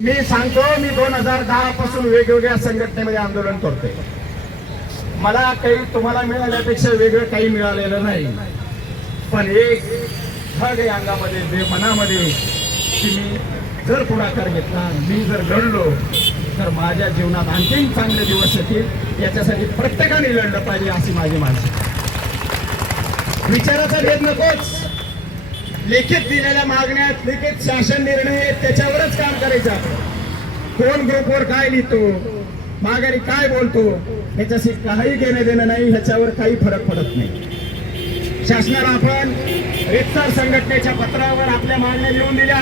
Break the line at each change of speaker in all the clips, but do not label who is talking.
मी सांगतो मी दोन हजार दहा पासून वेगवेगळ्या संघटनेमध्ये आंदोलन करतोय. मला काही तुम्हाला मिळाल्यापेक्षा वेगळं काही मिळालेलं नाही. पण एक ठग आहे अंगामध्ये जे मनामध्ये की मी जर पुढाकार घेतला मी जर लढलो तर माझ्या जीवनात आणखीन चांगले दिवस येतील. याच्यासाठी प्रत्येकाने लढलं पाहिजे अशी माझी माणसं विचाराचा भेद नकोच. लिखित दिलेल्या मागण्यात लिखित शासन निर्णय त्याच्यावरच काम करायचं कोण ग्रुपवर काय लिहितो माघारी काय बोलतो ह्याच्याशी काही घेणं देणं नाही ह्याच्यावर काही फरक पडत नाही. शासनाला आपण रेतसार संघटनेच्या पत्रावर आपल्या मागण्या लिहून दिल्या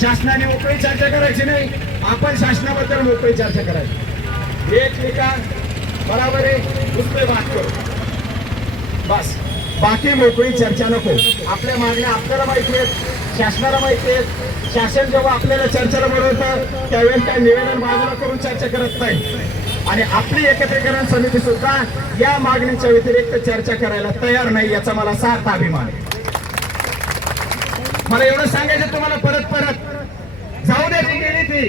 शासनाने मोकळी चर्चा करायची नाही आपण शासनाबद्दल मोकळी चर्चा करायची. एकमेकां बराबर आहे दुसरे बात करू बस. बाकी मोकळी चर्चा नको. आपल्या मागण्या आपल्याला माहिती आहेत शासनाला माहिती आहेत. शासन जेव्हा आपल्याला चर्चेला बोलवतं त्यावेळेस काय निवेदन बाजूला करून चर्चा करत नाही. आणि आपली एकत्रीकरण समिती सुद्धा या मागणीच्या व्यतिरिक्त चर्चा करायला तयार नाही याचा मला सार्थ अभिमान आहे. मला एवढं सांगायचं तुम्हाला परत परत. जाऊ दे ती गेली ती.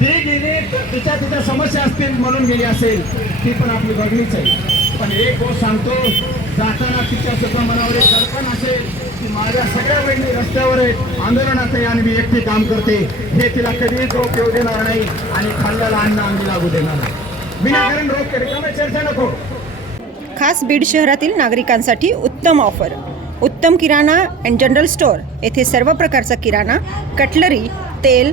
ती गेली तिच्या तिच्या समस्या असतील म्हणून गेली असेल ती पण आपली बघणीच आहे. पण एक गोष्ट सांगतो जाताना तिच्या सुद्धा मनावर एक कल्पना असेल की माझ्या सगळ्या बहिणी रस्त्यावर आहेत आंदोलनात आहे आणि मी एकटी काम करते. हे तिला कधीही रोख येऊ देणार नाही आणि खाल्ल्याला अन्न आम्ही लागू देणार नाही. विनाकारण रोख रिकाम्या चर्चा नको.
खास बीड शहरातील नागरिकांसाठी उत्तम ऑफर. उत्तम किराणा अँड जनरल स्टोअर येथे सर्व प्रकारचा किराणा कटलरी तेल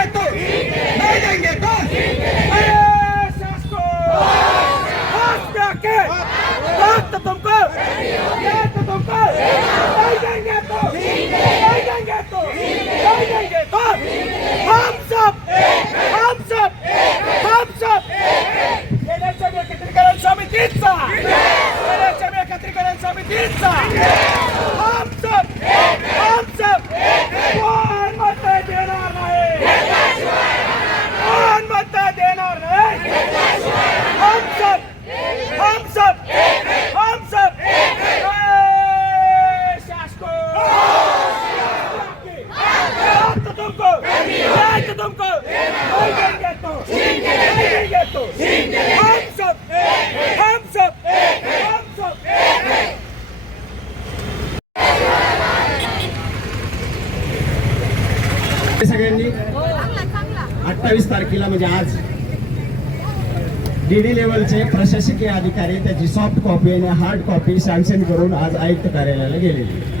तो तुमको नेत तुमको नहीं देंगे तो नहीं देंगे तो नहीं देंगे तो Thumbs up! Thumbs up! Thumbs up! गेल्याच्या एकत्रीकरण समितीचा गेल्याच्या एकत्रीकरण समितीचा रात तुमको रात तुमको नहीं देंगे तो नहीं देंगे हम सब हम सब हम सब सगळ्यांनी अठ्ठावीस तारखेला म्हणजे आज डी डी लेवलचे प्रशासकीय अधिकारी त्याची सॉफ्ट कॉपी आणि हार्ड कॉपी सँक्शन करून आज आयुक्त कार्यालयाला गेलेली.